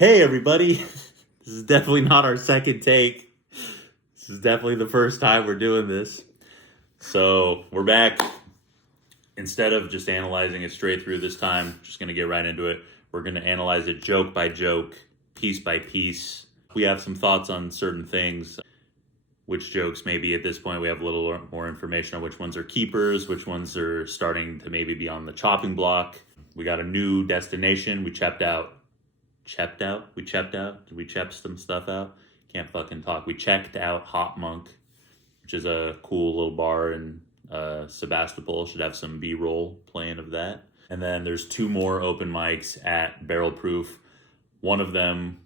Hey everybody, this is definitely not our second take. This is definitely the first time we're doing this. So we're back. Instead of just analyzing it straight through this time, just going to get right into it. We're going to analyze it joke by joke, piece by piece. We have some thoughts on certain things, which jokes maybe at this point we have a little more information on which ones are keepers, which ones are starting to maybe be on the chopping block. We got a new destination. We checked out. We checked out? Did we check some stuff out? Can't fucking talk. We checked out Hot Monk, which is a cool little bar in Sebastopol. Should have some B-roll playing of that. And then there's two more open mics at Barrel Proof. One of them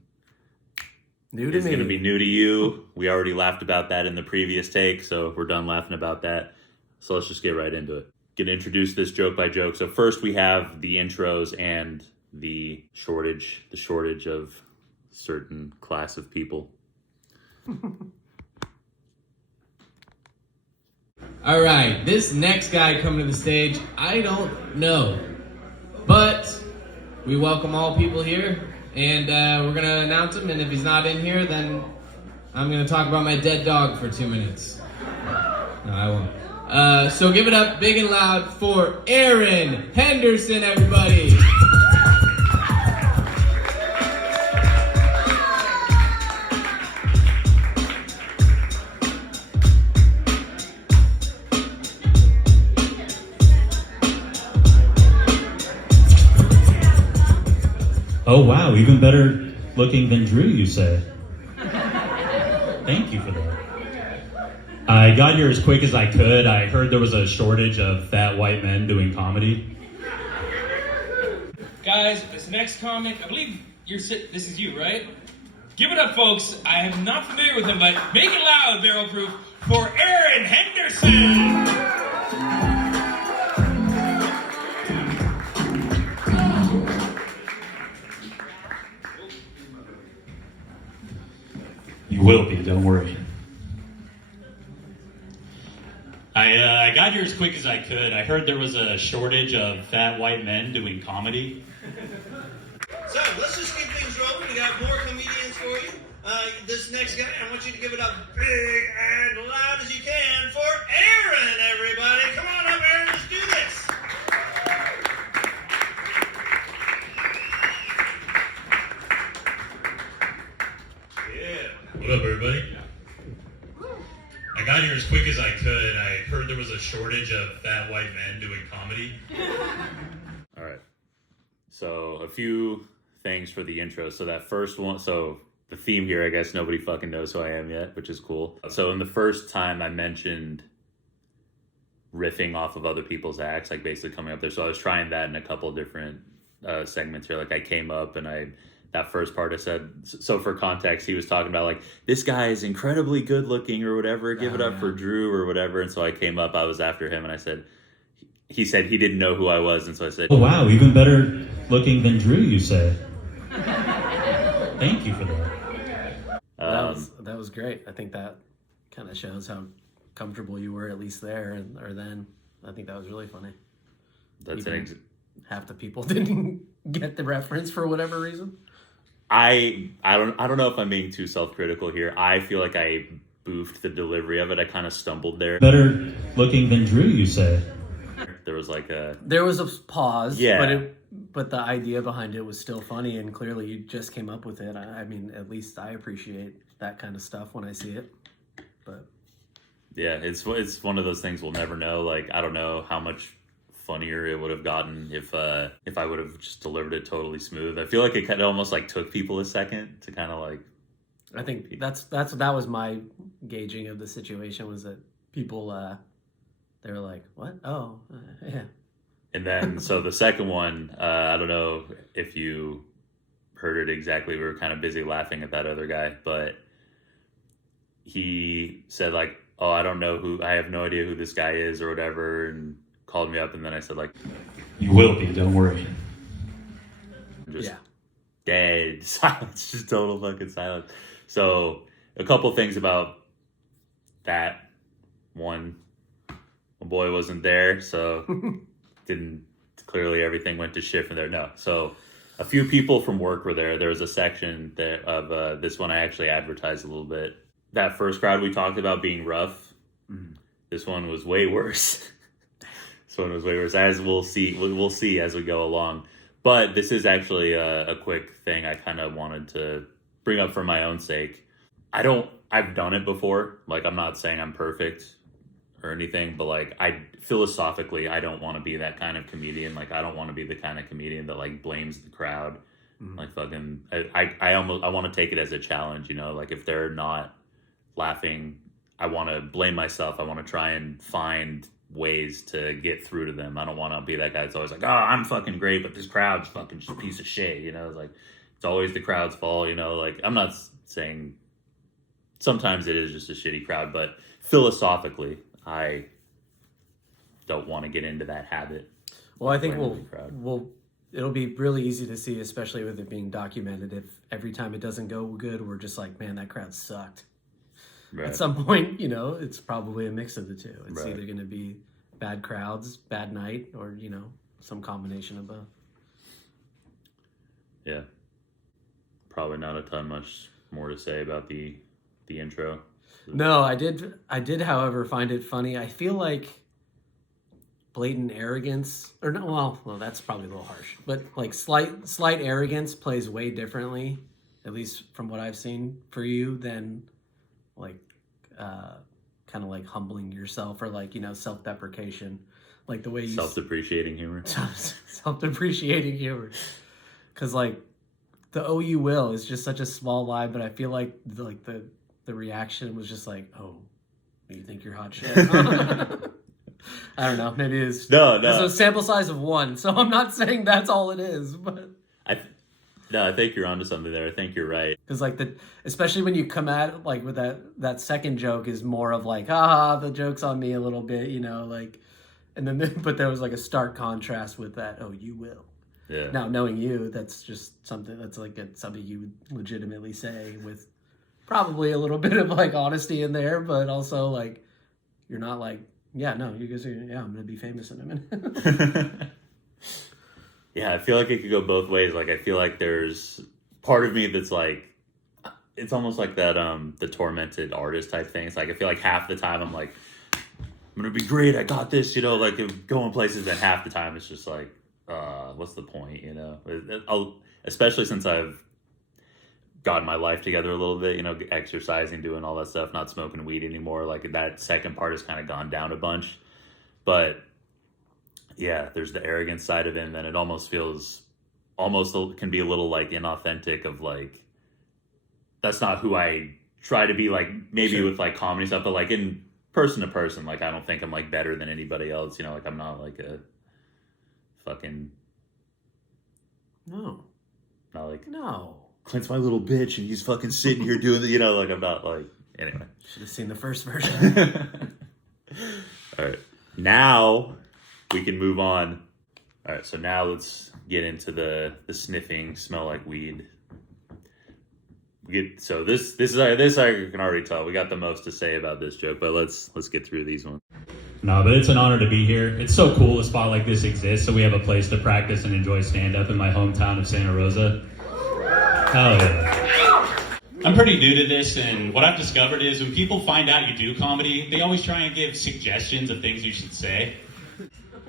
is going to be new to you. We already laughed about that in the previous take, so we're done laughing about that. So let's just get right into it. Get introduced this joke by joke. So first we have the intros and the shortage of certain class of people. All right, this next guy coming to the stage, I don't know, but we welcome all people here, and we're gonna announce him. And if he's not in here, then I'm gonna talk about my dead dog for 2 minutes. No, I won't. So give it up, big and loud, for Aaron Henderson, everybody. Oh wow, even better looking than Drew, you say? Thank you for that. I got here as quick as I could. I heard there was a shortage of fat white men doing comedy. Guys, this next comic, I believe this is you, right? Give it up, folks. I am not familiar with him, but make it loud, Barrel Proof, for Aaron Henderson! You will be, don't worry. I got here as quick as I could. I heard there was a shortage of fat white men doing comedy. So let's just keep things rolling. We got more comedians for you. This next guy, I want you to give it up big and loud as you can for Aaron, everybody. Come on up, Aaron. Let's do this. What up, everybody? I got here as quick as I could. I heard there was a shortage of fat white men doing comedy. All right. So a few things for the intro. So that first one, so the theme here, I guess nobody fucking knows who I am yet, which is cool. So in the first time I mentioned riffing off of other people's acts, like basically coming up there. So I was trying that in a couple different segments here. Like I came up and that first part I said, so for context, he was talking about like, this guy is incredibly good looking or whatever, give it up for Drew or whatever. And so I came up, I was after him and I said, he said he didn't know who I was. And so I said, oh wow, even better looking than Drew, you say? Thank you for that. That was great. I think that kind of shows how comfortable you were at least there or then. I think that was really funny. that's Half the people didn't get the reference for whatever reason. I don't know if I'm being too self-critical here. I feel like I boofed the delivery of it. I kind of stumbled there. Better looking than Drew, you say? There was a pause, yeah, but the idea behind it was still funny, and clearly you just came up with it. I mean, at least I appreciate that kind of stuff when I see it. But yeah, it's one of those things we'll never know. Like I don't know how much funnier it would have gotten if I would have just delivered it totally smooth. I feel like it kind of almost like took people a second to kind of like. I think that was my gauging of the situation, was that people they were like, what? Oh, yeah. And then so the second one, I don't know if you heard it exactly. We were kind of busy laughing at that other guy, but he said like, oh, I have no idea who this guy is or whatever, and called me up, and then I said like, you will be, don't worry. Just dead silence, just total fucking silence. So a couple things about that. One, my boy wasn't there, so clearly everything went to shit from there. No, so A few people from work were there. There was a section there of this one I actually advertised a little bit. That first crowd we talked about being rough. This one was way worse. This one was way worse. As we'll see as we go along. But this is actually a quick thing I kind of wanted to bring up for my own sake. I've done it before. Like, I'm not saying I'm perfect or anything, but like, philosophically, I don't want to be that kind of comedian. Like, I don't want to be the kind of comedian that like blames the crowd. Like fucking, I want to take it as a challenge, you know, like if they're not laughing, I want to blame myself. I want to try and find ways to get through to them. I don't want to be that guy that's always like, oh, I'm fucking great, but this crowd's fucking just a piece of shit, you know. It's like, it's always the crowd's fault, you know. Like, I'm not saying sometimes it is just a shitty crowd, but philosophically, I don't want to get into that habit. Well, I think it'll be really easy to see, especially with it being documented, if every time it doesn't go good, we're just like, man, that crowd sucked. Right. At some point, you know, it's probably a mix of the two. It's Right. either going to be bad crowds, bad night, or, you know, some combination of both. Yeah. Probably not a ton much more to say about the intro. No, I did, however, find it funny. I feel like blatant arrogance, or no, well, that's probably a little harsh, but like slight arrogance plays way differently, at least from what I've seen for you, than like kind of like humbling yourself or like, you know, self-deprecation, like the way you Self-depreciating humor. self-depreciating humor, because like the "oh you will" is just such a small lie, but I feel like the reaction was just like, oh, you think you're hot shit. I don't know, maybe it's a sample size of 1, so I'm not saying that's all it is, but I think you're onto something there. I think you're right. because like especially when you come at like with that second joke is more of like, haha, the joke's on me a little bit, you know, like, and then but there was like a stark contrast with that, oh you will. Yeah. Now knowing you, that's just something that's like something you would legitimately say with probably a little bit of like honesty in there, but also like you're not like, yeah, no, you guys are, yeah, I'm gonna be famous in a minute. Yeah, I feel like it could go both ways. Like, I feel like there's part of me that's like, it's almost like that the tormented artist type thing. It's like, I feel like half the time I'm like, I'm gonna be great, I got this, you know, like going places, and half the time it's just like, what's the point, you know? Especially since I've gotten my life together a little bit, you know, exercising, doing all that stuff, not smoking weed anymore. Like, that second part has kind of gone down a bunch. But yeah, there's the arrogance side of it, and then it almost can be a little like inauthentic of like, that's not who I try to be, like maybe with like comedy stuff, but like in person to person, like I don't think I'm like better than anybody else, you know, like I'm not like a fucking No. Clint's my little bitch and he's fucking sitting here doing the, you know, like I'm not like, anyway. Should have seen the first version. All right, now we can move on. All right, so now let's get into the sniffing, smell like weed. This I can already tell. We got the most to say about this joke, but let's get through these ones. No, but it's an honor to be here. It's so cool a spot like this exists, so we have a place to practice and enjoy stand-up in my hometown of Santa Rosa. Hell yeah. I'm pretty new to this, and what I've discovered is when people find out you do comedy, they always try and give suggestions of things you should say.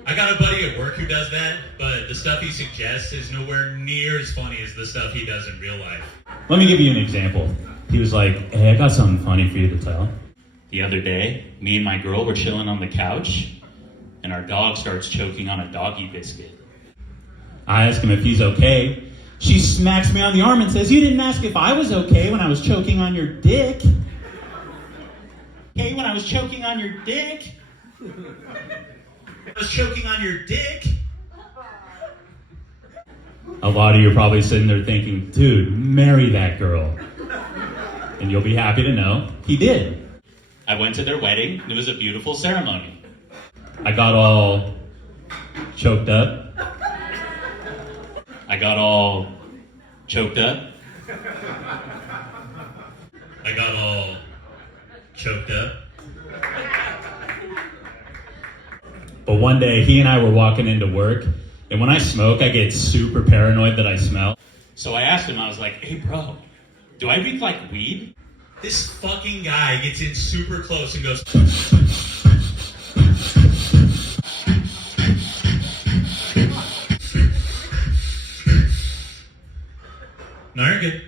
I got a buddy at work who does that, but the stuff he suggests is nowhere near as funny as the stuff he does in real life. Let me give you an example. He was like, hey, I got something funny for you to tell. The other day, me and my girl were chilling on the couch, and our dog starts choking on a doggy biscuit. I ask him if he's okay. She smacks me on the arm and says, you didn't ask if I was okay when I was choking on your dick. Hey, when I was choking on your dick? I was choking on your dick? A lot of you are probably sitting there thinking, dude, marry that girl. And you'll be happy to know he did. I went to their wedding. It was a beautiful ceremony. I got all choked up. I got all choked up. I got all choked up. But one day, he and I were walking into work, And when I smoke, I get super paranoid that I smell. So I asked him, I was like, hey bro, do I reek like weed? This fucking guy gets in super close and goes, no, you're good.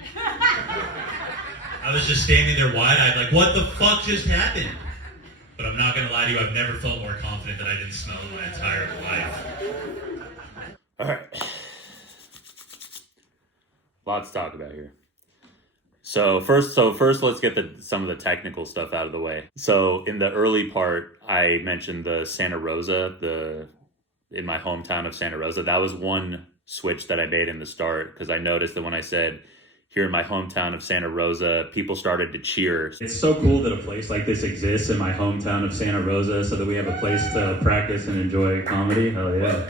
I was just standing there wide-eyed like, what the fuck just happened? But I'm not gonna lie to you, I've never felt more confident that I didn't smell in my entire life. All right. Lots to talk about here. So first, let's get some of the technical stuff out of the way. So in the early part, I mentioned the Santa Rosa, in my hometown of Santa Rosa. That was one switch that I made in the start because I noticed that when I said here in my hometown of Santa Rosa, people started to cheer. It's so cool that a place like this exists in my hometown of Santa Rosa so that we have a place to practice and enjoy comedy. Hell yeah.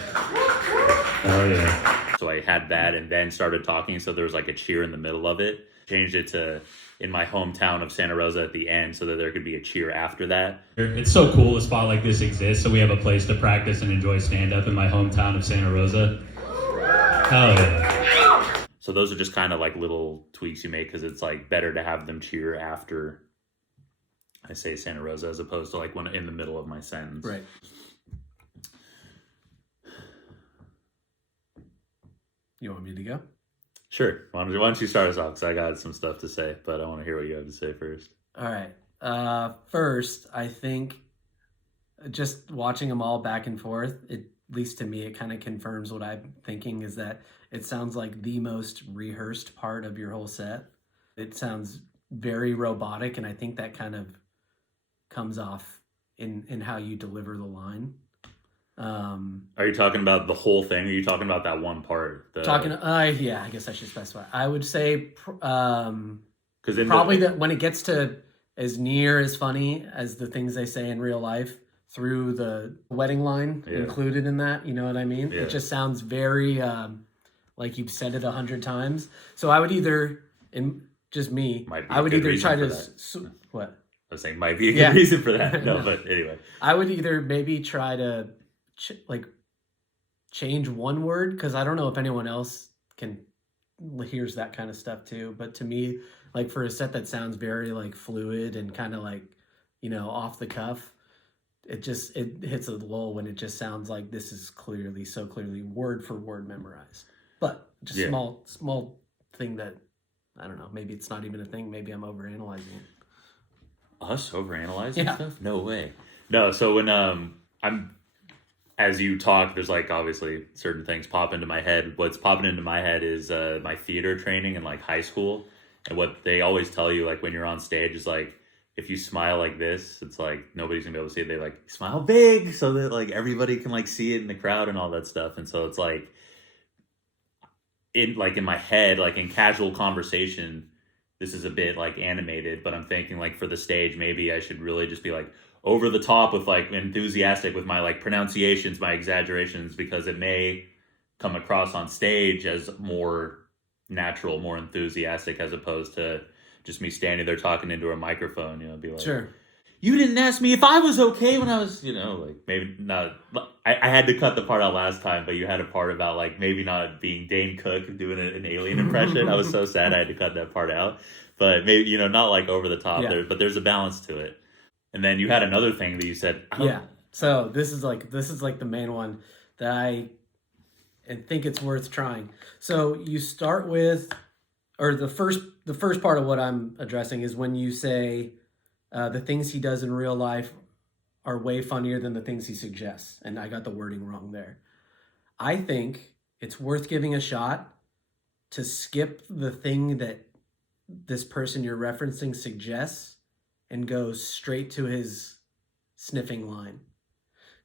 Hell yeah. So I had that and then started talking. So there was like a cheer in the middle of it. Changed it to in my hometown of Santa Rosa at the end so that there could be a cheer after that. It's so cool a spot like this exists so we have a place to practice and enjoy stand-up in my hometown of Santa Rosa. Hell yeah. So those are just kind of like little tweaks you make because it's like better to have them cheer after I say Santa Rosa as opposed to like when in the middle of my sentence. Right. You want me to go? Sure. Why don't you start us off? Because I got some stuff to say, but I want to hear what you have to say first. All right. First, I think just watching them all back and forth, at least to me, it kind of confirms what I'm thinking is that it sounds like the most rehearsed part of your whole set. It sounds very robotic, and I think that kind of comes off in how you deliver the line. Are you talking about the whole thing? Or are you talking about that one part? Yeah, I guess I should specify. I would say because probably that when it gets to as near as funny as the things they say in real life through the wedding line included in that, you know what I mean? Yeah. It just sounds very like you've said it 100 times. So I would either, I would either try to what? I was saying might be a good reason for that. No, No. but anyway. I would either maybe try to change one word because I don't know if anyone else hears that kind of stuff too. But to me, like for a set that sounds very like fluid and kind of like, you know, off the cuff, it hits a lull when it just sounds like this is so clearly word for word memorized. But just small thing that I don't know. Maybe it's not even a thing. Maybe I'm overanalyzing it. Us overanalyzing stuff? No way. No, so when as you talk, there's like obviously certain things pop into my head. What's popping into my head is my theater training in like high school. And what they always tell you like when you're on stage is like if you smile like this, it's like nobody's gonna be able to see it. They like smile big so that like everybody can like see it in the crowd and all that stuff. And so it's like in my head, like in casual conversation, this is a bit like animated, but I'm thinking like for the stage, maybe I should really just be like over the top with like enthusiastic with my like pronunciations, my exaggerations, because it may come across on stage as more natural, more enthusiastic, as opposed to just me standing there talking into a microphone, you know, be like, Sure. You didn't ask me if I was okay when I was, you know, like maybe not. I had to cut the part out last time, but you had a part about like maybe not being Dane Cook doing an alien impression. I was so sad I had to cut that part out. But maybe, you know, not like over the top there, but there's a balance to it. And then you had another thing that you said. So this is like the main one that I think it's worth trying. So you start with, or the first part of what I'm addressing is when you say the things he does in real life are way funnier than the things he suggests. And I got the wording wrong there. I think it's worth giving a shot to skip the thing that this person you're referencing suggests and go straight to his sniffing line.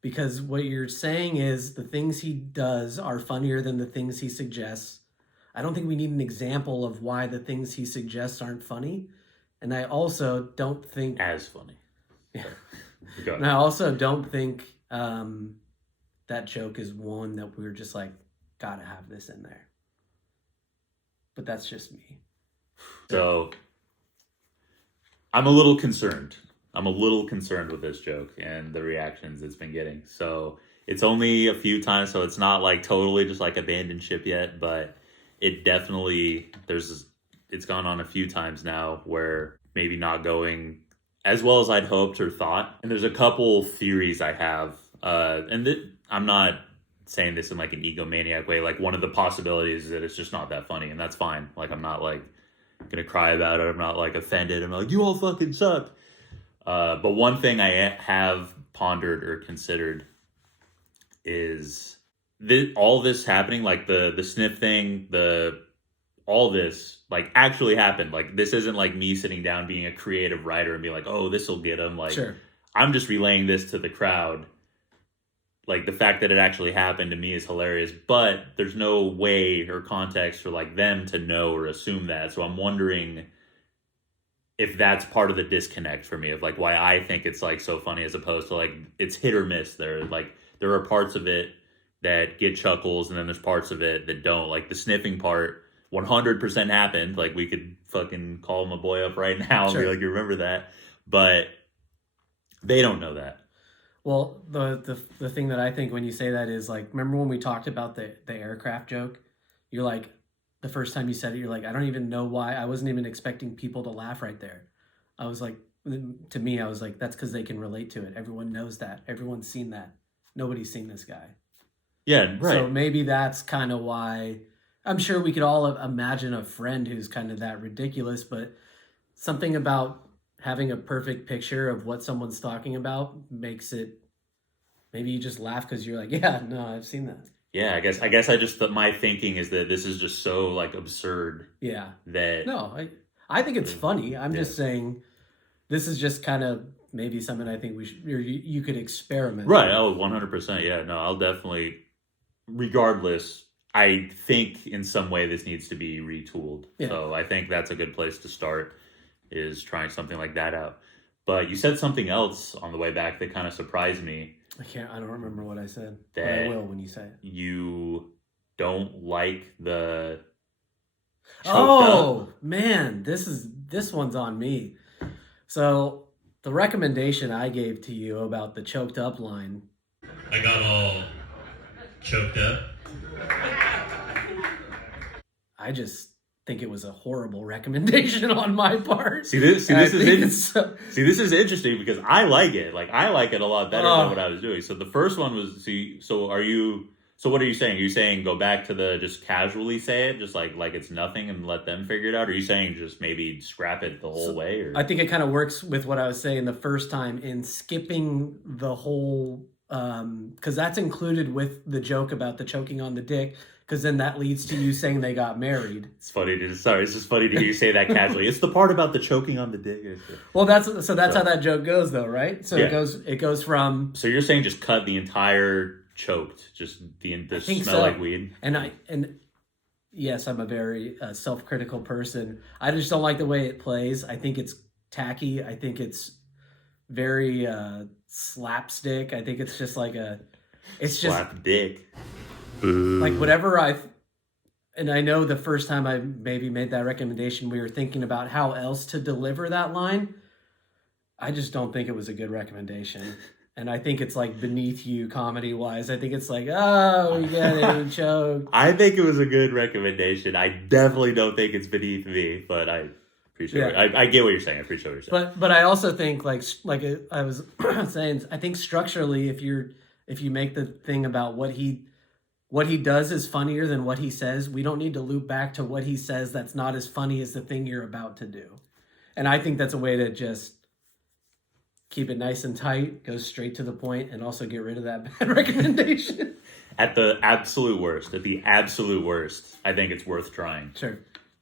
Because what you're saying is the things he does are funnier than the things he suggests. I don't think we need an example of why the things he suggests aren't funny. And I also don't think... As funny. Yeah. And I also don't think that joke is one that we're just like, gotta have this in there. But that's just me. So I'm a little concerned. I'm a little concerned with this joke and the reactions it's been getting. So It's only a few times, so it's not like totally just like abandoned ship yet, but it definitely it's gone on a few times now where maybe not going as well as I'd hoped or thought. And there's a couple theories I have, I'm not saying this in like an egomaniac way. Like one of the possibilities is that it's just not that funny, and that's fine. Like I'm not like gonna cry about it. I'm not like offended. I'm like, you all fucking suck. But one thing I have pondered or considered is all this happening, like the sniff thing, all this like actually happened. Like this isn't like me sitting down being a creative writer and be like, oh, this will get them. Like Sure. I'm just relaying this to the crowd. Like the fact that it actually happened to me is hilarious, but there's no way or context for like them to know or assume that. So I'm wondering if that's part of the disconnect for me of like why I think it's like so funny as opposed to like it's hit or miss. There are parts of it that get chuckles and then there's parts of it that don't. Like the sniffing part 100% happened. Like we could fucking call my boy up right now and be like, you remember that? But they don't know that. Well, the thing that I think when you say that is like, remember when we talked about the aircraft joke? You're like, the first time you said it, you're like, I don't even know why. I wasn't even expecting people to laugh right there. I was like, to me, I was like, that's because they can relate to it. Everyone knows that. Everyone's seen that. Nobody's seen this guy. Yeah, right. So maybe that's kind of why. I'm sure we could all imagine a friend who's kind of that ridiculous, but something about having a perfect picture of what someone's talking about makes it, maybe you just laugh because you're like, yeah, no, I've seen that. Yeah, I just my thinking is that this is just so like absurd. Yeah. That No, I think it's funny. I'm just saying this is just kind of maybe something I think you could experiment. Right. Oh, 100%. Yeah, no, I'll definitely, regardless, I think in some way this needs to be retooled. Yeah. So I think that's a good place to start, is trying something like that out. But you said something else on the way back that kind of surprised me. I don't remember what I said. That but I will when you say it. You don't like the man, this one's on me. So the recommendation I gave to you about the choked up line. I got all choked up. I just think it was a horrible recommendation on my part. This is interesting because I like it. Like I like it a lot better than what I was doing. So the first one was so what are you saying? Are you saying go back to the just casually say it, just like it's nothing and let them figure it out? Or are you saying just maybe scrap it the whole way? Or? I think it kind of works with what I was saying the first time in skipping the whole because that's included with the joke about the choking on the dick. Because then that leads to you saying they got married. It's just funny to hear you say that casually. It's the part about the choking on the dick. Well, that's how that joke goes, though, right? So it goes from. So you're saying just cut the entire choked, just the smell like weed. And yes, I'm a very self-critical person. I just don't like the way it plays. I think it's tacky. I think it's very slapstick. I think it's just like slap dick. Like whatever and I know the first time I maybe made that recommendation, we were thinking about how else to deliver that line. I just don't think it was a good recommendation. And I think it's like beneath you comedy wise. I think it's like, oh, we get it, choke. I think it was a good recommendation. I definitely don't think it's beneath me, but I appreciate it. I get what you're saying. I appreciate what you're saying. But I also think like I was saying, I think structurally, if you make the thing about what he does is funnier than what he says, we don't need to loop back to what he says that's not as funny as the thing you're about to do. And I think that's a way to just keep it nice and tight, go straight to the point, and also get rid of that bad recommendation. At the absolute worst, I think it's worth trying. Sure.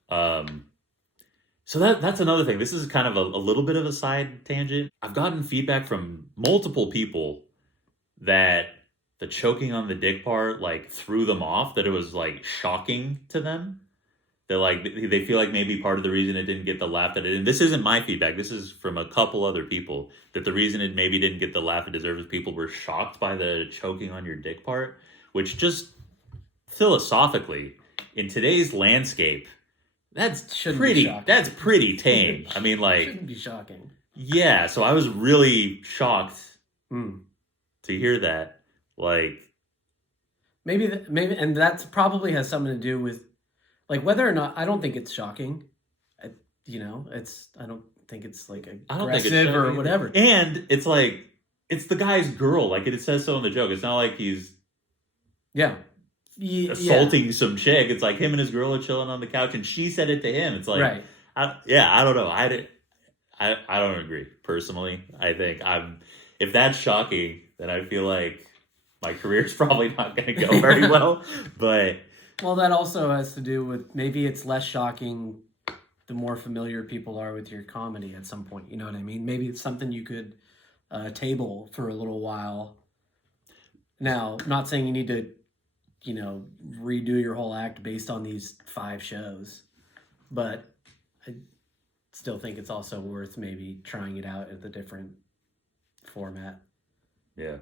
So that's another thing. This is kind of a little bit of a side tangent. I've gotten feedback from multiple people that the choking on the dick part like threw them off, that it was like shocking to them. That like they feel like maybe part of the reason it didn't get the laugh that it did. And this isn't my feedback. This is from a couple other people, that the reason it maybe didn't get the laugh it deserves is people were shocked by the choking on your dick part, which just philosophically in today's landscape, that's pretty tame. I mean, like, shouldn't be shocking. Yeah, so I was really shocked to hear that. Like, Maybe, and that's probably has something to do with, like, whether or not, I don't think it's shocking. I don't think it's like I don't think it's aggressive or shocking whatever. either. And it's like, it's the guy's girl. Like, it says so in the joke. It's not like he's Yeah. assaulting some chick. It's like him and his girl are chilling on the couch, and she said it to him. It's like, Right. I don't know. I don't agree personally. I think if that's shocking, then I feel like my career's probably not going to go very well. But Well, that also has to do with, maybe it's less shocking the more familiar people are with your comedy at some point. You know what I mean? Maybe it's something you could table for a little while. Now, not saying you need to, redo your whole act based on these 5 shows, but I still think it's also worth maybe trying it out at the different format. yeah,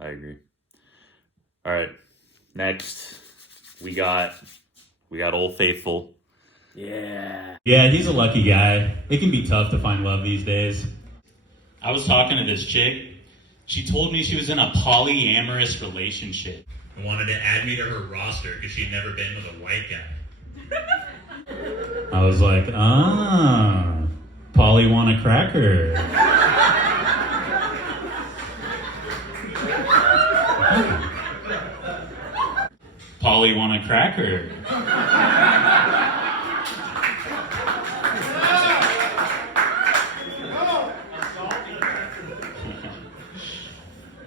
I agree. All right, next we got Old Faithful. Yeah. Yeah, he's a lucky guy. It can be tough to find love these days. I was talking to this chick. She told me she was in a polyamorous relationship. And wanted to add me to her roster because she'd never been with a white guy. I was like, Polly want a cracker. Polly want a cracker.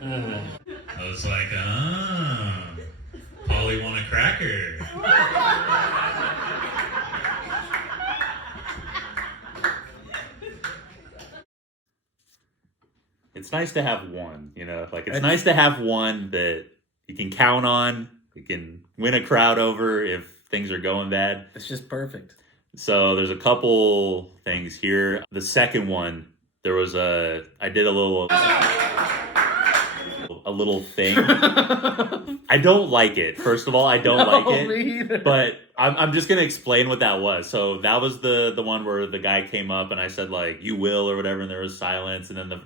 I was like, Polly want a cracker. It's nice to have one, like it's nice to have one that you can count on. You can win a crowd over if things are going bad. It's just perfect. So there's a couple things here. The second one, I did a little thing. I don't like it. First of all, I don't like it. Me either. But I'm just gonna explain what that was. So that was the one where the guy came up and I said like you will or whatever, and there was silence, and then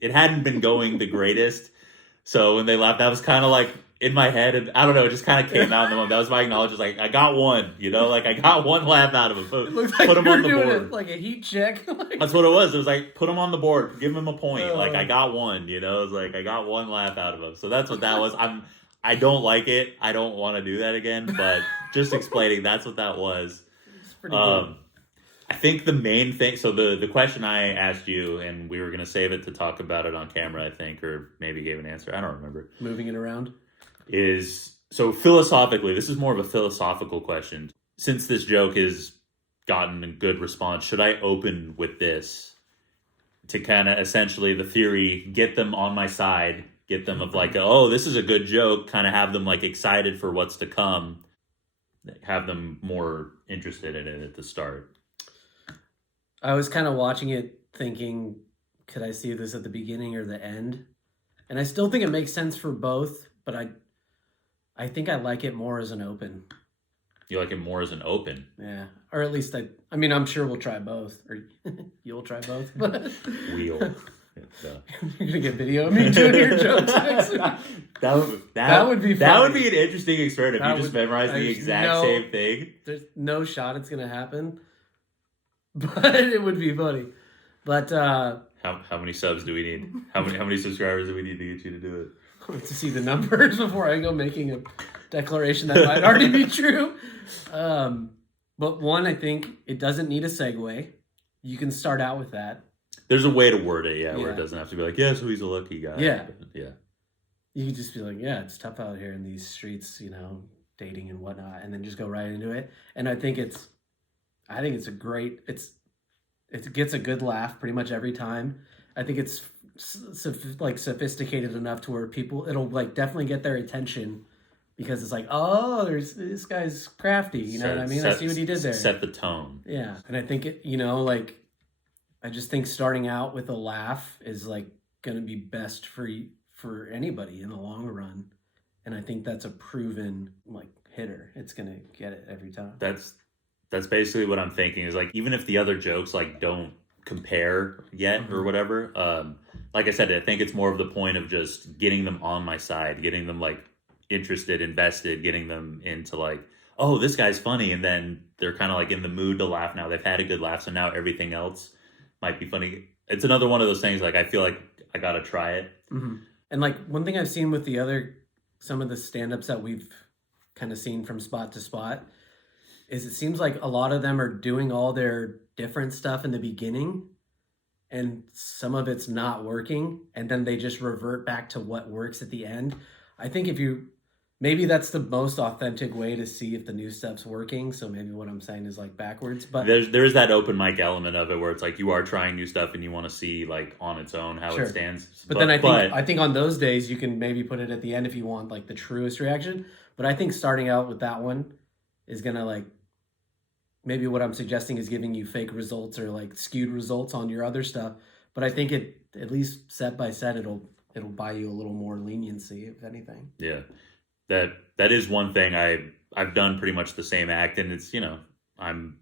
it hadn't been going the greatest. So when they laughed, that was kind of like in my head, and I don't know, it just kind of came out in the moment. That was my acknowledgement, like I got one, like I got one laugh out of him. It looks like put him you were on the doing board. it like a heat check. That's what it was. It was like put him on the board, give him a point. Like I got one, It was like I got one laugh out of him. So that's what that was. I don't like it. I don't want to do that again. But just explaining, that's what that was. It's pretty good. I think the main thing. So the question I asked you, and we were gonna save it to talk about it on camera, I think, or maybe gave an answer. I don't remember. Moving it around. Is so philosophically, this is more of a philosophical question. Since this joke has gotten a good response, should I open with this to kind of essentially the theory, get them on my side, get them of like, oh, this is a good joke, kind of have them like excited for what's to come, have them more interested in it at the start? I was kind of watching it thinking, could I see this at the beginning or the end? And I still think it makes sense for both, but I think I like it more as an open. You like it more as an open? Yeah. Or at least I mean, I'm sure we'll try both. Or you'll try both, but We'll. you're gonna get video of me doing your jokes next week. That would be funny. That would be an interesting experiment. If That you just would- memorize the there's exact no- same thing. There's no shot it's gonna happen, but it would be funny. But How many subs do we need? How many subscribers do we need to get you to do it? to see the numbers before I go making a declaration that might already be true. But one, I think it doesn't need a segue. You can start out with that. There's a way to word it, where it Yeah. doesn't have to be like, yeah, so he's a lucky guy. Yeah. Yeah. You could just be like, yeah, it's tough out here in these streets, dating and whatnot, and then just go right into it. And I think it's a great, it gets a good laugh pretty much every time. I think it's sophisticated enough to where it'll like definitely get their attention because it's like, oh, this guy's crafty. You know what I mean? I see what he did there. Set the tone. Yeah. And I think I just think starting out with a laugh is like going to be best for anybody in the long run. And I think that's a proven like hitter. It's going to get it every time. That's basically what I'm thinking is like, even if the other jokes like don't compare yet or whatever. Like I said, I think it's more of the point of just getting them on my side, getting them like interested, invested, getting them into like, oh, this guy's funny, and then they're kind of like in the mood to laugh now. They've had a good laugh, so now everything else might be funny. It's another one of those things like I feel like I gotta try it. And like one thing I've seen with some of the stand-ups that we've kind of seen from spot to spot is it seems like a lot of them are doing all their different stuff in the beginning and some of it's not working, and then they just revert back to what works at the end. I think maybe that's the most authentic way to see if the new stuff's working. So maybe what I'm saying is like backwards, but there's that open mic element of it where it's like you are trying new stuff and you want to see like on its own how it stands. But then I think on those days you can maybe put it at the end if you want like the truest reaction. But I think starting out with that one is gonna like maybe what I'm suggesting is giving you fake results or like skewed results on your other stuff. But I think it at least set by set it'll buy you a little more leniency if anything. Yeah. That is one thing I've done pretty much the same act, and it's, you know, I'm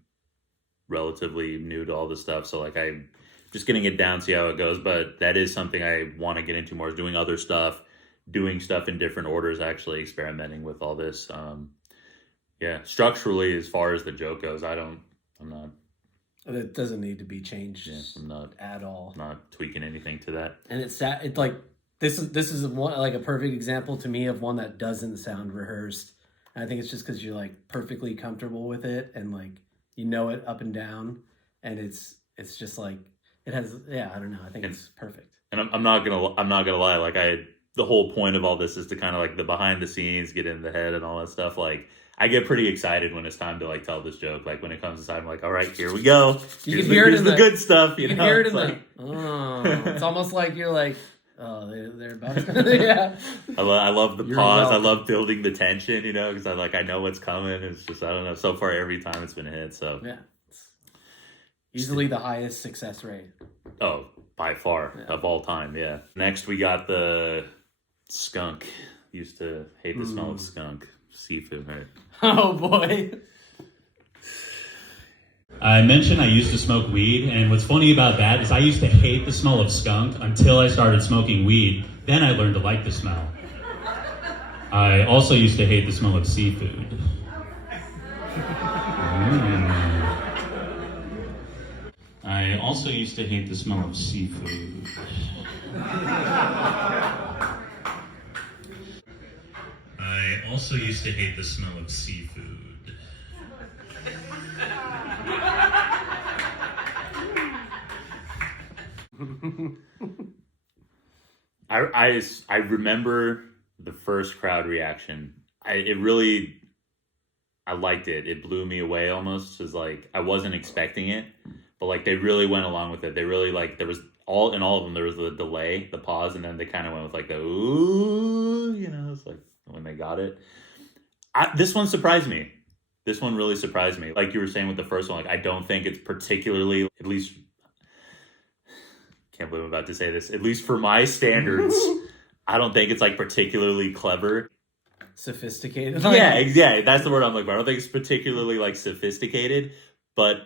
relatively new to all this stuff, so like I'm just getting it down, see how it goes. But that is something I want to get into more, is doing other stuff, doing stuff in different orders, actually experimenting with all this. Yeah, structurally, as far as the joke goes, I'm not. It doesn't need to be changed. Yeah, I'm not at all. Not tweaking anything to that. And it's like this is one like a perfect example to me of one that doesn't sound rehearsed. And I think it's just because you're like perfectly comfortable with it and like you know it up and down, and it's just like it has. Yeah, I don't know. I think it's perfect. And I'm not gonna lie. Like the whole point of all this is to kind of like the behind the scenes, get in the head and all that stuff. Like I get pretty excited when it's time to like tell this joke. Like when it comes to time, I'm like, all right, here we go. You can hear it in the good stuff. You can hear it in the. Oh, it's almost like you're like, oh, they're about to. Yeah. I love the You're pause. welcome. I love building the tension. You know, because I know what's coming. It's just I don't know. So far, every time it's been a hit. So Yeah. It's easily the highest success rate. oh, by far of all time. Yeah. Next, we got the skunk. Used to hate the smell of skunk. Seafood, right? Oh boy. I mentioned I used to smoke weed, and what's funny about that is I used to hate the smell of skunk until I started smoking weed. Then I learned to like the smell. I also used to hate the smell of seafood. I also used to hate the smell of seafood. I also used to hate the smell of seafood. I remember the first crowd reaction. I liked it. It blew me away almost. Cause like I wasn't expecting it, but like they really went along with it. They really like there was all of them. There was the delay, the pause, and then they kind of went with like the ooh. You know, it's like when they got it. This one surprised me. This one really surprised me. Like you were saying with the first one, like I don't think it's particularly, at least, can't believe I'm about to say this, at least for my standards, I don't think it's like particularly clever. Sophisticated. Yeah, that's the word I'm looking for. I don't think it's particularly like sophisticated, but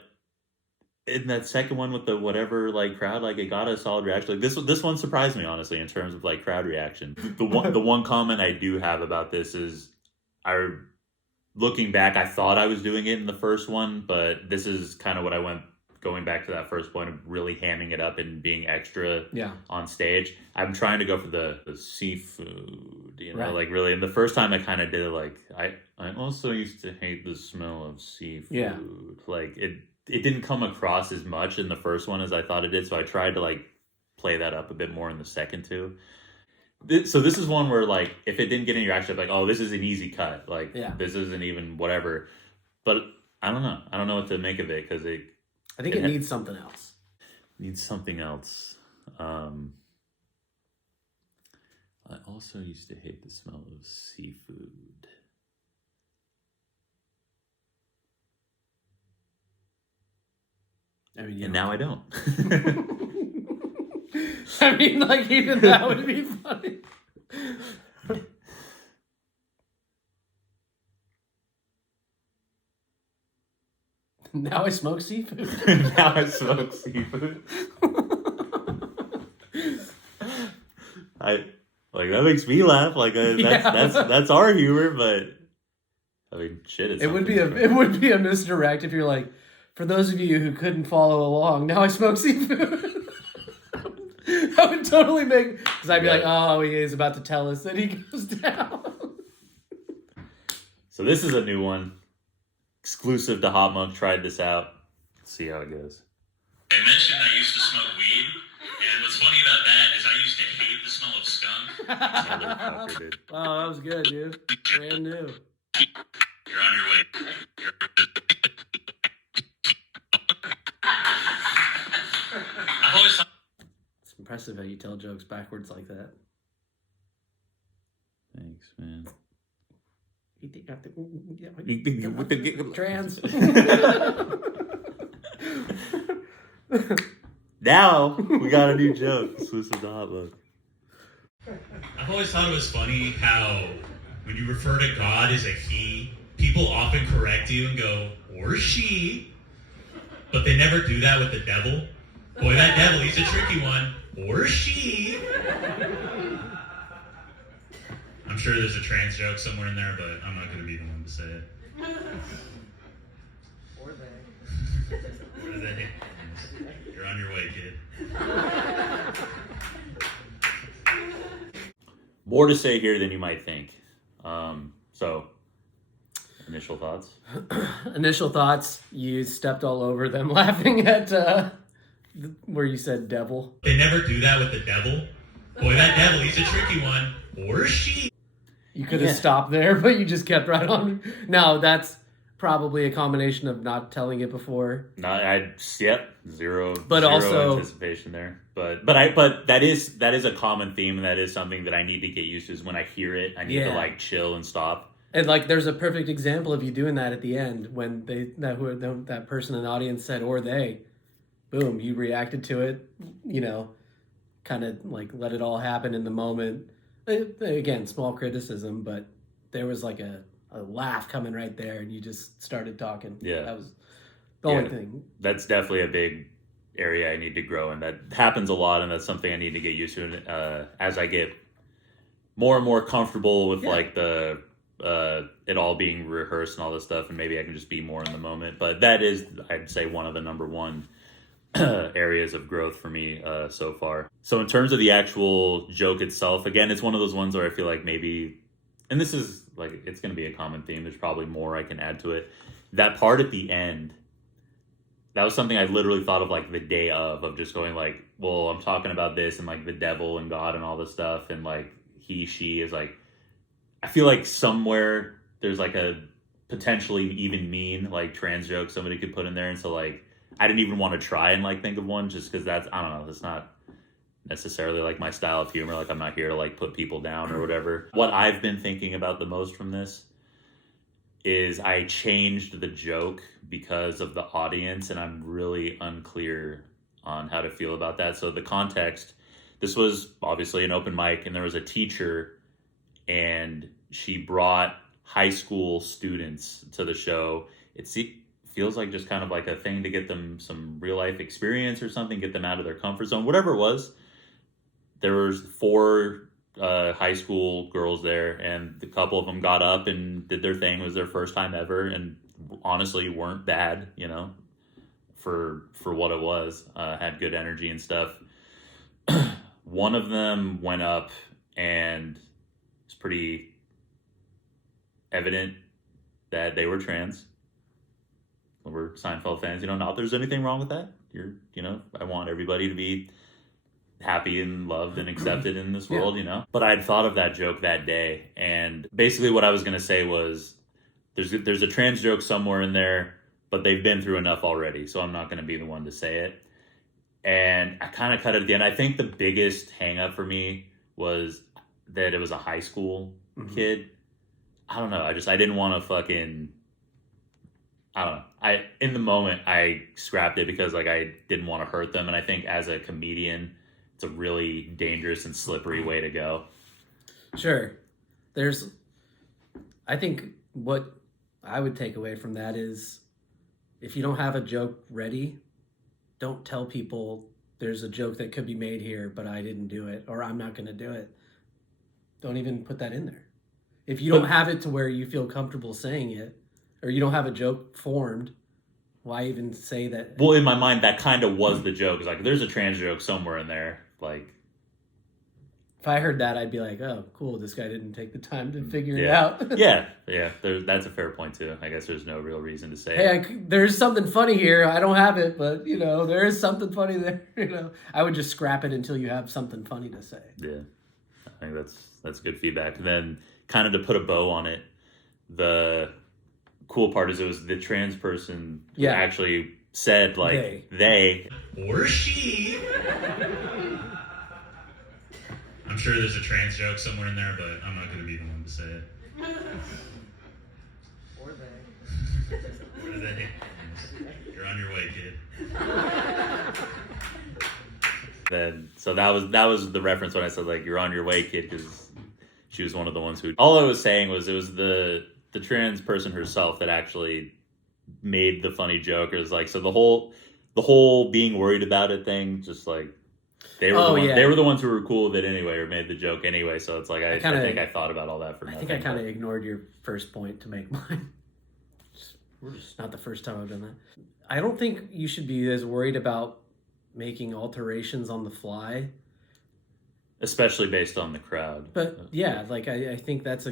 in that second one with the whatever like crowd, like it got a solid reaction. Like this one surprised me honestly in terms of like crowd reaction. The one comment I do have about this is looking back, I thought I was doing it in the first one, but this is kind of what I went going back to that first point of really hamming it up and being extra on stage. I'm trying to go for the seafood, you know, like really. And the first time I kind of did it, like I also used to hate the smell of seafood. Yeah. Like it didn't come across as much in the first one as I thought it did. So I tried to like play that up a bit more in the second two. So this is one where like if it didn't get any reaction, like, oh, this is an easy cut. Like this isn't even whatever. But I don't know. I don't know what to make of it because I think it needs something else. Needs something else. I also used to hate the smell of seafood. I mean, and now I don't. I mean, like, even that would be funny. Now I smoke seafood. Now I smoke seafood. That makes me laugh. That's our humor, but I mean, shit. It would be a misdirect if you're like, for those of you who couldn't follow along, now I smoke seafood. That would totally make, because I'd be like, oh, he is about to tell us that he goes down. So this is a new one, exclusive to Hot Monk. Tried this out. Let's see how it goes. I mentioned I used to smoke weed, and what's funny about that is I used to hate the smell of skunk. Motherfucker, dude. Oh, that was good, dude. Brand new. You're on your way. I've always thought It's impressive how you tell jokes backwards like that. Thanks, man. Trans. Now we got a new joke. Exclusive to Hot Monk. I've always thought it was funny how when you refer to God as a he, people often correct you and go, or she, but they never do that with the devil. Boy, that devil, he's a tricky one. Or she. I'm sure there's a trans joke somewhere in there, but I'm not going to be the one to say it. Or they. Or they. You're on your way, kid. More to say here than you might think. So, initial thoughts? Initial thoughts, you stepped all over them laughing at where you said devil. They never do that with the devil. Boy, that devil, he's a tricky one. Or she. You could have stopped there, but you just kept right on. No, that's probably a combination of not telling it before. No, zero. But zero also anticipation there. But that is a common theme, and that is something that I need to get used to. Is when I hear it, I need to like chill and stop. And like, there's a perfect example of you doing that at the end when that person in the audience said "or they," boom, you reacted to it. You know, kind of like let it all happen in the moment. Again, small criticism, but there was like a laugh coming right there, and you just started talking. Yeah, that was the only thing. That's definitely a big area I need to grow in. That happens a lot, and that's something I need to get used to as I get more and more comfortable with like the it all being rehearsed and all this stuff, and maybe I can just be more in the moment. But that is, I'd say, one of the number one areas of growth for me so far. So in terms of the actual joke itself, again, it's one of those ones where I feel like maybe, and this is like, it's going to be a common theme. There's probably more I can add to it. That part at the end, that was something I literally thought of like the day of just going like, well, I'm talking about this and like the devil and God and all this stuff. And like he, she is like, I feel like somewhere there's like a potentially even mean like trans joke somebody could put in there. And so like, I didn't even want to try and like think of one just because that's, I don't know, that's not necessarily like my style of humor. Like I'm not here to like put people down or whatever. What I've been thinking about the most from this is I changed the joke because of the audience, and I'm really unclear on how to feel about that. So the context, this was obviously an open mic, and there was a teacher, and she brought high school students to the show. It feels like just kind of like a thing to get them some real life experience or something, get them out of their comfort zone, whatever it was. There was 4 high school girls there, and a couple of them got up and did their thing. It was their first time ever, and honestly weren't bad, you know, for what it was. Had good energy and stuff. One of them went up, and it's pretty evident that they were trans. We're Seinfeld fans, you know, not there's anything wrong with that. I want everybody to be happy and loved and accepted in this world, you know. But I'd thought of that joke that day, and basically what I was going to say was there's a trans joke somewhere in there, but they've been through enough already, so I'm not going to be the one to say it. And I kind of cut it at the end. I think the biggest hang up for me was that it was a high school kid. I don't know. I didn't want to fucking, I don't know. In the moment I scrapped it because like I didn't want to hurt them. And I think as a comedian, it's a really dangerous and slippery way to go. Sure. I think what I would take away from that is if you don't have a joke ready, don't tell people there's a joke that could be made here, but I didn't do it, or I'm not going to do it. Don't even put that in there. If you don't have it to where you feel comfortable saying it, or you don't have a joke formed, why even say that? Well, in my mind, that kind of was the joke. It's like, there's a trans joke somewhere in there. Like, if I heard that, I'd be like, oh, cool, this guy didn't take the time to figure it out. yeah. That's a fair point, too. I guess there's no real reason to say it. Hey, there's something funny here. I don't have it, but, there is something funny there. I would just scrap it until you have something funny to say. Yeah. I think that's good feedback. And then kind of to put a bow on it, the cool part is it was the trans person who actually said, like, they. Or she. I'm sure there's a trans joke somewhere in there, but I'm not going to be the one to say it. Or they. Or they. You're on your way, kid. Then so that was the reference when I said, like, you're on your way, kid, because she was one of the ones who. All I was saying was it was the trans person herself that actually made the funny joke. It was like, so the whole being worried about it thing, just like they were the ones who were cool with it anyway, or made the joke anyway. So it's like I think I thought about all that for nothing. I think I kind of ignored your first point to make mine. It's not the first time I've done that. I don't think you should be as worried about making alterations on the fly, especially based on the crowd. But yeah, like I think that's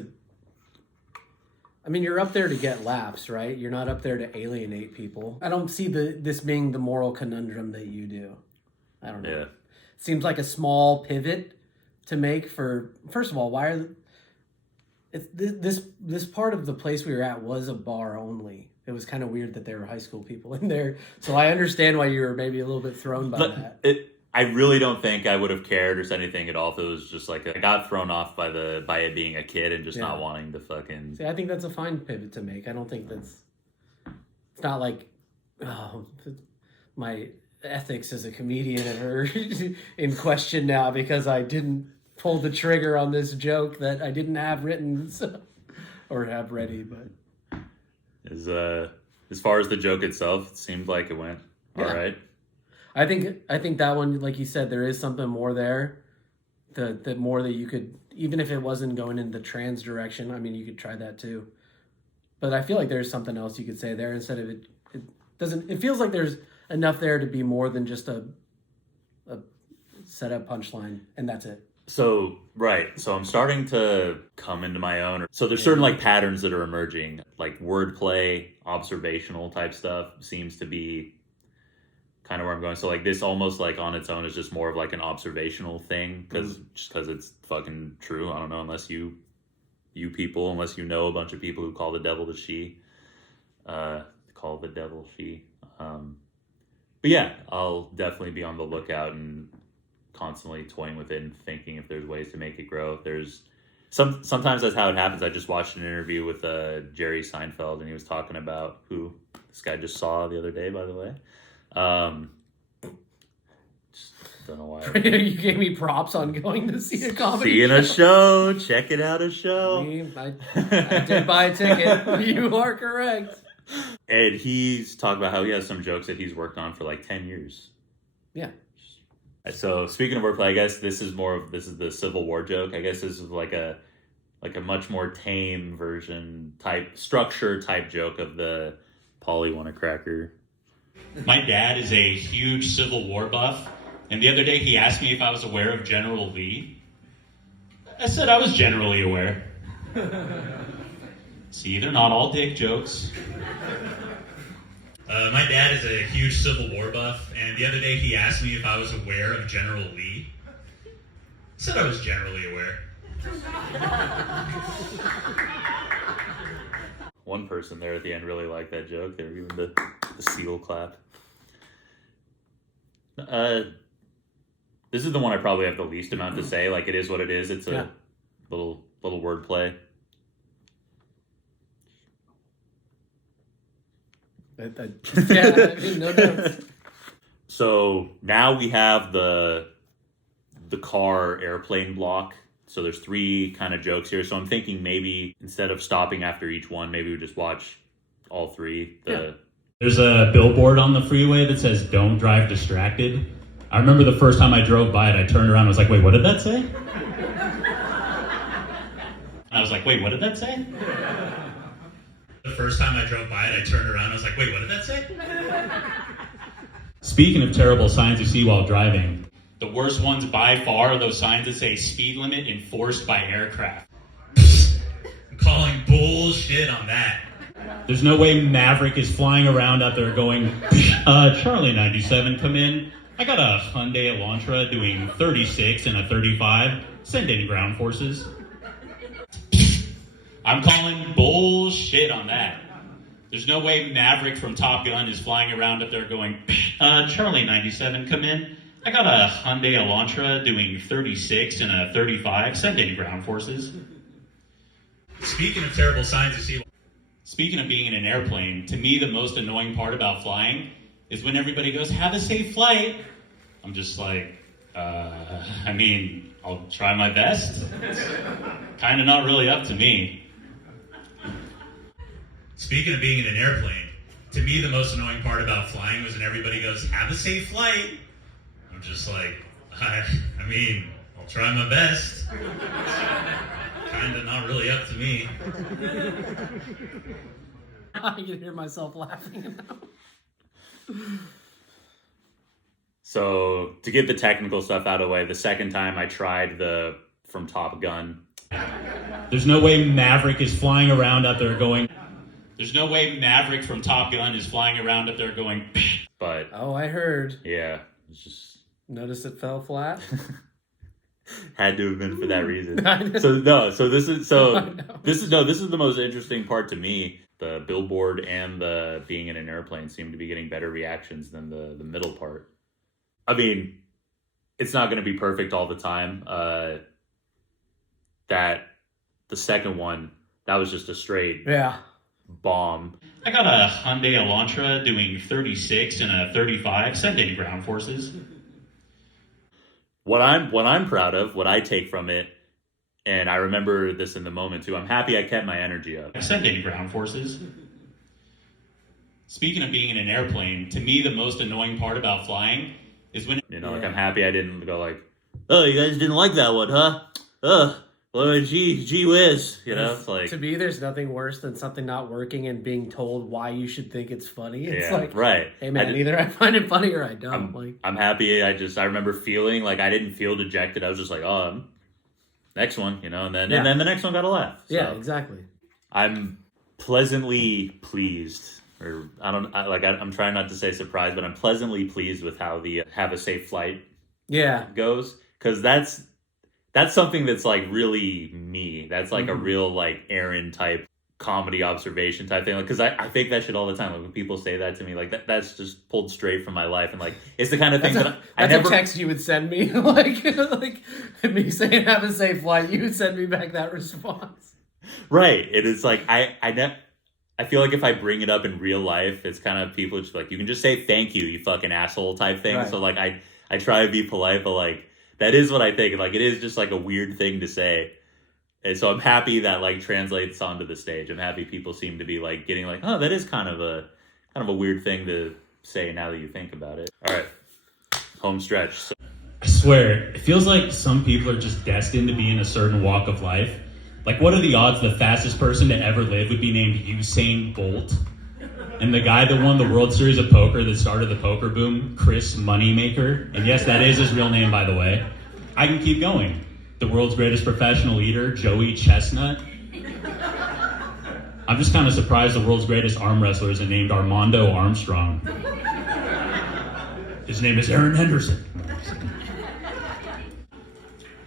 you're up there to get laughs, right? You're not up there to alienate people. I don't see this being the moral conundrum that you do. I don't know. Yeah. Seems like a small pivot to make for, first of all, why are this part of the place we were at was a bar only. It was kind of weird that there were high school people in there. So I understand why you were maybe a little bit thrown by that. I really don't think I would have cared or said anything at all if it was just like I got thrown off by it being a kid and just not wanting to fucking. See, I think that's a fine pivot to make. I don't think it's not like, oh, my ethics as a comedian are in question now because I didn't pull the trigger on this joke that I didn't have written or have ready. But as far as the joke itself, it seemed like it went all right. I think that one, like you said, there is something more there. The more that you could, even if it wasn't going in the trans direction, you could try that too. But I feel like there's something else you could say there instead of it doesn't. It feels like there's enough there to be more than just a setup punchline, and that's it. So I'm starting to come into my own. So there's certain like patterns that are emerging, like wordplay, observational type stuff seems to be kind of where I'm going. So like this almost like on its own is just more of like an observational thing because it's fucking true. I don't know, unless you know a bunch of people who call the devil the she, call the devil she. But yeah, I'll definitely be on the lookout and constantly toying with it and thinking if there's ways to make it grow. There's sometimes that's how it happens. I just watched an interview with Jerry Seinfeld and he was talking about who this guy just saw the other day, by the way. Just don't know why. You gave me props on going to see a comedy Seeing a show, checking out a show. I did buy a ticket. You are correct. And he's talking about how he has some jokes that he's worked on for like 10 years. Yeah. So speaking of wordplay, I guess this is the Civil War joke. I guess this is like a much more tame version structure type joke of the Polly want a cracker. My dad is a huge Civil War buff, and the other day he asked me if I was aware of General Lee. I said I was generally aware. See, they're not all dick jokes. My dad is a huge Civil War buff, and the other day he asked me if I was aware of General Lee. I said I was generally aware. One person there at the end really liked that joke. They were giving the seal clap. This is the one I probably have the least amount to say. Like, it is what it is. It's a little wordplay. No notes. So now we have the car airplane block. So there's 3 kind of jokes here. So I'm thinking maybe instead of stopping after each one, maybe we just watch all 3. There's a billboard on the freeway that says, "Don't drive distracted." I remember the first time I drove by it, I turned around and was like, wait, what did that say? I was like, wait, what did that say? The first time I drove by it, I turned around and I was like, wait, what did that say? Speaking of terrible signs you see while driving, The worst ones by far are those signs that say speed limit enforced by aircraft. I'm calling bullshit on that. there's no way Maverick is flying around out there going, Charlie 97, come in. I got a Hyundai Elantra doing 36 and a 35. Send in ground forces. I'm calling bullshit on that. There's no way Maverick from Top Gun is flying around up there going, Charlie 97, come in. I got a Hyundai Elantra doing 36 and a 35. Send in ground forces. Speaking of terrible signs you see. Speaking of being in an airplane, to me the most annoying part about flying is when everybody goes, have a safe flight. I'm just like, I mean, I'll try my best. It's kind of not really up to me. Speaking of being in an airplane, to me the most annoying part about flying was when everybody goes, have a safe flight. I'm just like, I mean, I'll try my best. Kind of not really up to me. I can hear myself laughing now. So to get the technical stuff out of the way, the second time I tried the from Top Gun, There's no way Maverick is flying around out there going, there's no way Maverick from Top Gun is flying around up there going, but Oh, I heard. yeah, it's just Notice it fell flat. had to have been for that reason. I know. This is I know. this is the most interesting part to me. The billboard and the being in an airplane seem to be getting better reactions than the middle part. I mean, it's not going to be perfect all the time. That the second one, that was just a straight Yeah. bomb. I got a Hyundai Elantra doing 36 and a 35. Send in ground forces. What I'm proud of, what I take from it, and I remember this in the moment too. I'm happy I kept my energy up. Send in ground forces. Speaking of being in an airplane, to me the most annoying part about flying is when like I'm happy I didn't go like, oh, you guys didn't like that one, huh? Well, gee whiz, it's like To me, there's nothing worse than something not working and being told why you should think it's funny. It's yeah, like, right. hey man, either I find it funny or I don't. I'm happy. I remember feeling like I didn't feel dejected. I was just like, oh, next one, and then the next one got a laugh. So yeah, exactly. I'm pleasantly pleased, or I'm trying not to say surprised, but I'm pleasantly pleased with how the have a safe flight goes, because that's something that's like really me. That's like a real like Aaron type comedy observation type thing. Because I think that shit all the time. Like when people say that to me, like that's just pulled straight from my life, and like it's the kind of thing that I never. A text you would send me, like me saying have a safe flight. You would send me back that response. Right. It is like I feel like if I bring it up in real life, it's kind of people just like, you can just say thank you fucking asshole type thing. Right. So like I try to be polite, but like that is what I think. Like it is just like a weird thing to say. And so I'm happy that like translates onto the stage. I'm happy people seem to be like getting like, oh, that is kind of a weird thing to say now that you think about it. All right. Home stretch. So, I swear, it feels like some people are just destined to be in a certain walk of life. Like, what are the odds the fastest person to ever live would be named Usain Bolt? And the guy that won the World Series of Poker that started the poker boom, Chris Moneymaker. And yes, that is his real name, by the way. I can keep going. The world's greatest professional eater, Joey Chestnut. I'm just kind of surprised the world's greatest arm wrestler isn't named Armando Armstrong. His name is Aaron Henderson.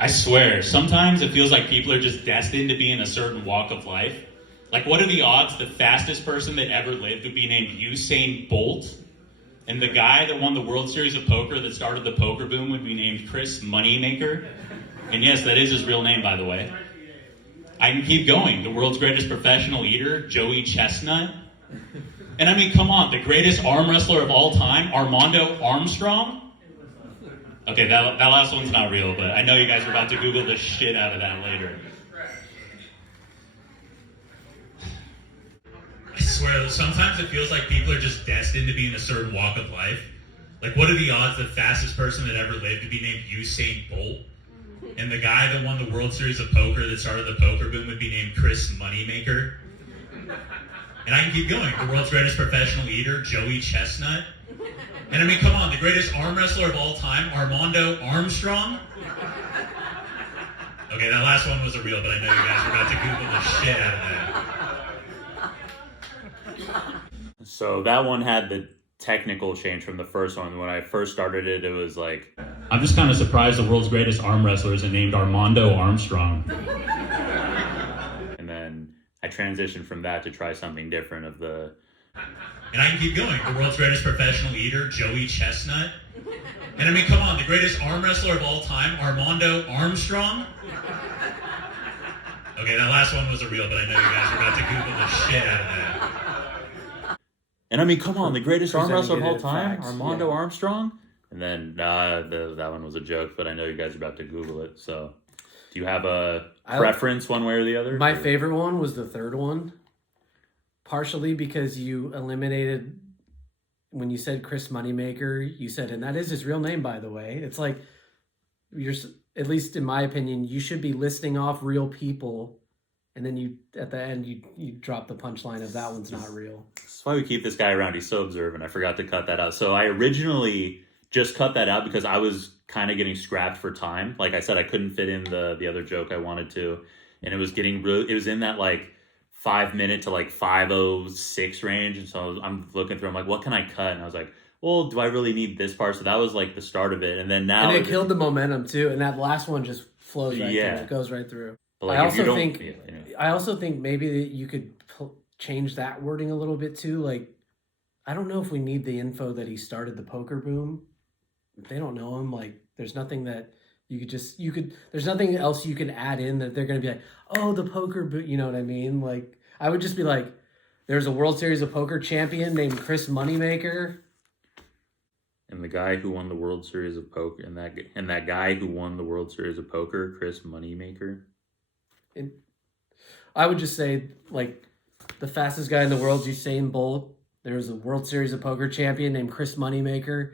I swear, sometimes it feels like people are just destined to be in a certain walk of life. Like, what are the odds the fastest person that ever lived would be named Usain Bolt? And the guy that won the World Series of Poker that started the poker boom would be named Chris Moneymaker? And yes, that is his real name, by the way. I can keep going. The world's greatest professional eater, Joey Chestnut. And I mean, come on, the greatest arm wrestler of all time, Armando Armstrong? Okay, that last one's not real, but I know you guys are about to Google the shit out of that later. I swear, sometimes it feels like people are just destined to be in a certain walk of life. Like, what are the odds the fastest person that ever lived to be named Usain Bolt? And the guy that won the World Series of Poker that started the poker boom would be named Chris Moneymaker. And I can keep going. The world's greatest professional eater, Joey Chestnut. And I mean, come on, the greatest arm wrestler of all time, Armando Armstrong. Okay, that last one was a real, but I know you guys were about to Google the shit out of that. So that one had the technical change from the first one. When I first started it, it was like, I'm just kind of surprised the world's greatest arm wrestler isn't named Armando Armstrong. and then I transitioned from that to try something different of the, And I can keep going. The world's greatest professional eater, Joey Chestnut. And I mean, come on, the greatest arm wrestler of all time, Armando Armstrong. Okay, that last one was a real, but I know you guys were about to Google the shit out of that. and I mean, come on, the greatest arm Presenting wrestler of it all at time, facts, Armando yeah. Armstrong. And then that one was a joke, but I know you guys are about to Google it. So, do you have a preference one way or the other? My favorite one was the third one, partially because you eliminated when you said Chris Moneymaker. You said, and that is his real name, by the way. It's like you're, at least in my opinion, you should be listing off real people, and then you at the end you drop the punchline of that one's not real. That's why we keep this guy around. He's so observant. I forgot to cut that out. So I originally just cut that out because I was kind of getting scrapped for time. Like I said, I couldn't fit in the other joke I wanted to, and it was getting it was in that like 5 minute to like 5:06 range. And so I'm looking through. I'm like, what can I cut? And I was like, well, do I really need this part? So that was like the start of it. And then now And it killed the momentum too. And that last one just flows right Yeah. through. It goes right through. But, like, I if you also don't- think yeah, anyway. I also think maybe that you could change that wording a little bit too. Like, I don't know if we need the info that he started the poker boom. If they don't know him, like, there's nothing that there's nothing else you can add in that they're going to be like, oh, the poker boom. You know what I mean? Like, I would just be like, there's a World Series of Poker champion named Chris Moneymaker. And the guy who won the World Series of Poker, and that guy who won the World Series of Poker, Chris Moneymaker. And I would just say, like, the fastest guy in the world, Usain Bolt. There's a World Series of Poker champion named Chris Moneymaker.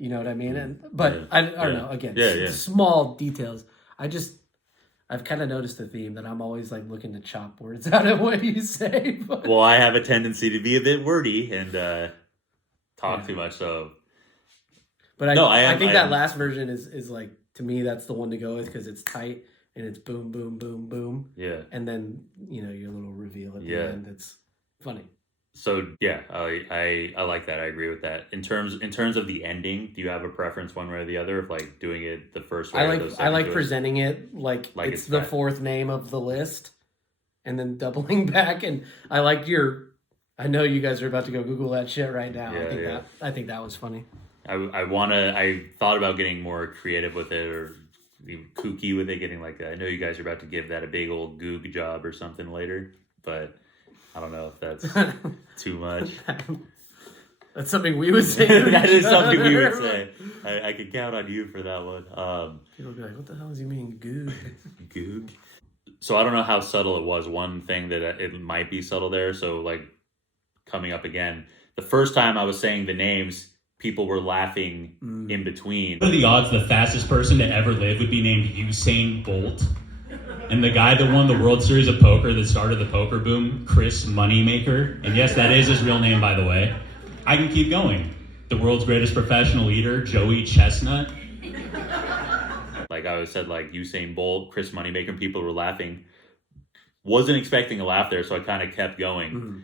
You know what I mean? But Yeah. I don't know. Again, Yeah. small details. I've kind of noticed the theme that I'm always like looking to chop words out of what you say. But Well, I have a tendency to be a bit wordy and talk too much. So, But No, I think that am. last version is like, to me, that's the one to go with because it's tight and it's boom, boom, boom, boom. yeah. And then, your little reveal at the Yeah. end. It's funny. So yeah, I like that. I agree with that. In terms of the ending, do you have a preference one way or the other of like doing it the first way? I or like the I second like way? presenting it like Like it's it's the back. fourth name of the list and then doubling back. And I liked I know you guys are about to go Google that shit right now. Yeah, I think that was funny. I thought about getting more creative with it or kooky with it, getting like I know you guys are about to give that a big old goog job or something later, but I don't know if that's too much. That's something we would say. That is something we would say. I could count on you for that one. People would be like, "What the hell does he mean, goog?" Goog. So I don't know how subtle it was. One thing that it might be subtle there. So like coming up again, the first time I was saying the names, people were laughing in between. What are the odds the fastest person to ever live would be named Usain Bolt? And the guy that won the World Series of Poker that started the poker boom, Chris Moneymaker. And yes, that is his real name, by the way. I can keep going. The world's greatest professional eater, Joey Chestnut. Like I said, like Usain Bolt, Chris Moneymaker, and people were laughing. Wasn't expecting a laugh there, so I kind of kept going. Mm-hmm.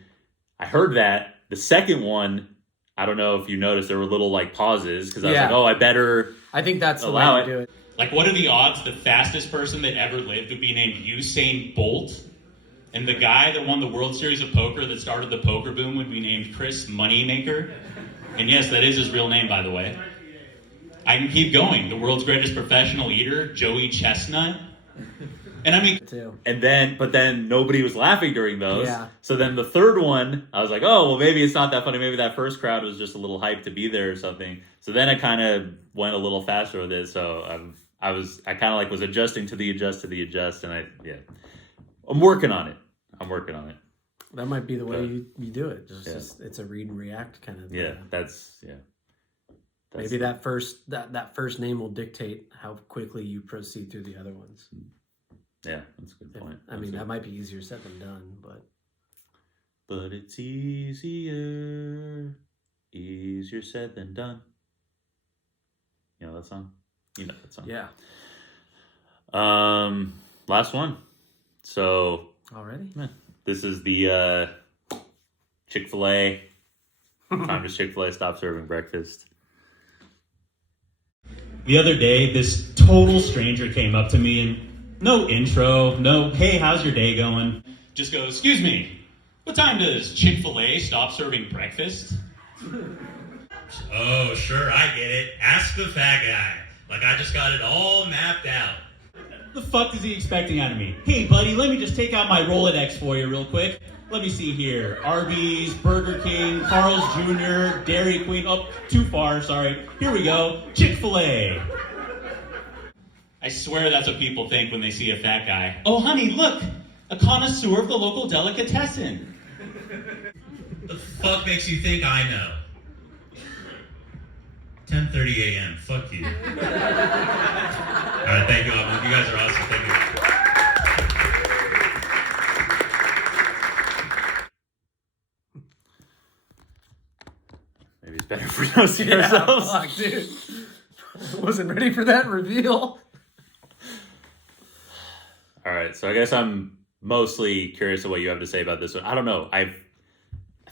I heard that. The second one, I don't know if you noticed, there were little like pauses because I was like, oh, I better. I think that's the Allow way it. to do it. Like, what are the odds the fastest person that ever lived would be named Usain Bolt? And the guy that won the World Series of Poker that started the poker boom would be named Chris Moneymaker. And yes, that is his real name, by the way. I can keep going. The world's greatest professional eater, Joey Chestnut. And I mean, Too. But then nobody was laughing during those. Yeah. So then the third one, I was like, oh, well, maybe it's not that funny. Maybe that first crowd was just a little hyped to be there or something. So then I kind of went a little faster with it. So I kind of like was adjusting to the adjust, and I'm working on it. That might be the way But- you do it. Just, Yeah. it's a read and react kind of. Yeah, that's Maybe that first name will dictate how quickly you proceed through the other ones. Yeah, that's a good point. I mean, that might be easier said than done, but it's easier said than done. You know that song? You know that song. yeah. Last one. So Already? this is the Chick-fil-A. Time does Chick-fil-A stop serving breakfast? The other day, this total stranger came up to me and no intro, no, hey, how's your day going? Just goes, excuse me, what time does Chick-fil-A stop serving breakfast? Oh, sure, I get it. Ask the fat guy. Like I just got it all mapped out. The fuck is he expecting out of me? Hey, buddy, let me just take out my Rolodex for you real quick. Let me see here. Arby's, Burger King, Carl's Jr., Dairy Queen. Oh, too far, sorry. Here we go. Chick-fil-A. I swear that's what people think when they see a fat guy. Oh, honey, look. A connoisseur of the local delicatessen. The fuck makes you think I know? 10:30 a.m. Fuck you. Alright, thank you all. You guys are awesome. Thank you. Maybe it's better if we don't see Yeah, ourselves. fuck, dude. Wasn't ready for that reveal. All right, so I guess I'm mostly curious of what you have to say about this one. I don't know. I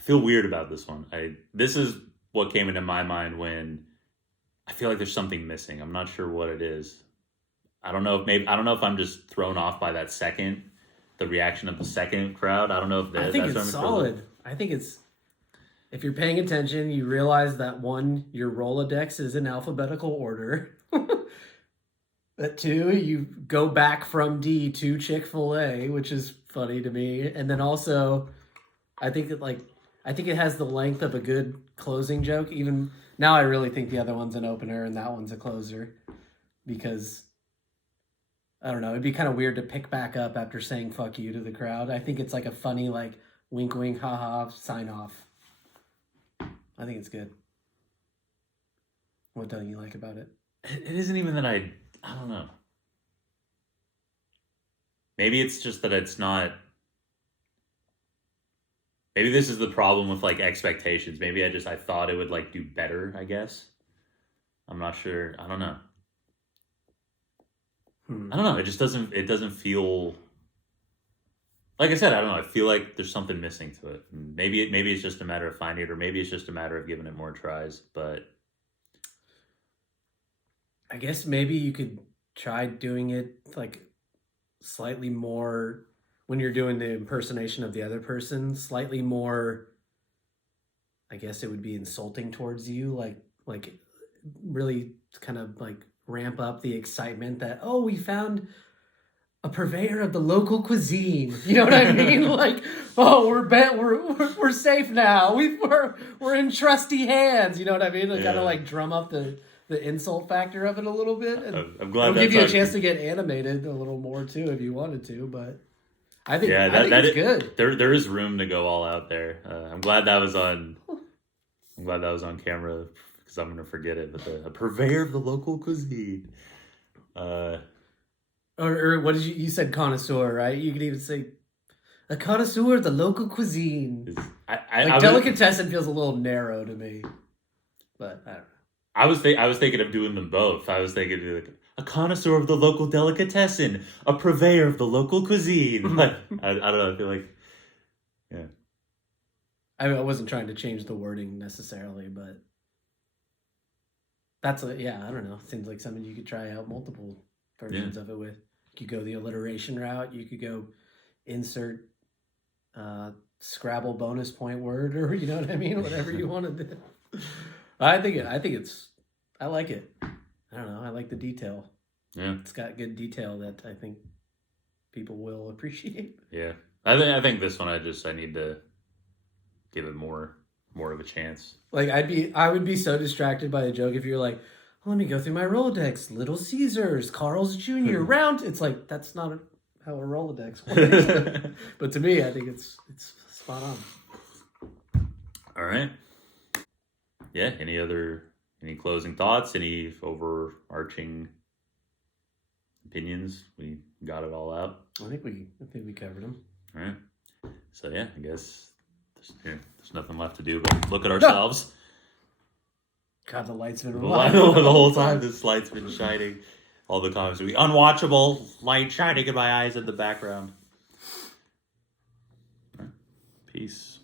feel weird about this one. This is what came into my mind when I feel like there's something missing. I'm not sure what it is. I don't know if I'm just thrown off by the reaction of the second crowd. I don't know if I think that's it's solid. I think it's, if you're paying attention, you realize that one, your Rolodex is in alphabetical order. That two, you go back from D to Chick-fil-A, which is funny to me. And then also, I think it has the length of a good closing joke. Even now, I really think the other one's an opener and that one's a closer, because I don't know, it'd be kind of weird to pick back up after saying "fuck you" to the crowd. I think it's like a funny, like wink, wink, haha sign off. I think it's good. What don't you like about it? It isn't even that I don't know. Maybe it's just that it's not. Maybe this is the problem with like expectations. Maybe I thought it would like do better, I guess. I'm not sure. I don't know. I don't know. It just doesn't feel, like I said, I don't know. I feel like there's something missing to it. Maybe it's just a matter of finding it, or maybe it's just a matter of giving it more tries, but I guess maybe you could try doing it like slightly more when you're doing the impersonation of the other person, slightly more, I guess it would be insulting towards you, like really kind of like ramp up the excitement that, oh, we found a purveyor of the local cuisine. You know what I mean? Like, oh, we're safe now. We're in trusty hands. You know what I mean? Like, Yeah. kind of like drum up the insult factor of it a little bit. And I'm glad it'll give that's you a on- chance to get animated a little more too if you wanted to. But I think yeah, I think it's good. There is room to go all out there. I'm glad that was on camera, because I'm gonna forget it. But a purveyor of the local cuisine. Or what did you said connoisseur, right? You could even say a connoisseur of the local cuisine. Like delicatessen feels a little narrow to me, but I don't know. I was thinking of doing them both. I was thinking of like a connoisseur of the local delicatessen, a purveyor of the local cuisine. Like I don't know. I feel like, yeah. I wasn't trying to change the wording necessarily, but I don't know. Seems like something you could try out multiple versions of it with. You could go the alliteration route. You could go insert Scrabble bonus point word, or you know what I mean, whatever you want to do. I like it. I don't know. I like the detail. Yeah. It's got good detail that I think people will appreciate. Yeah. I think this one I need to give it more of a chance. Like I would be so distracted by the joke if you're like, oh, let me go through my Rolodex, Little Caesars, Carl's Jr., Round. It's like, that's not how a Rolodex works. But to me, I think it's Spot on. All right. Yeah. Any closing thoughts? Any overarching opinions? We got it all out. I think we covered them. All right. So yeah, I guess there's nothing left to do but look at ourselves. God, the light's been The reliable whole time this light's been shining. All the comments will be unwatchable, light shining in my eyes in the background. All right. Peace.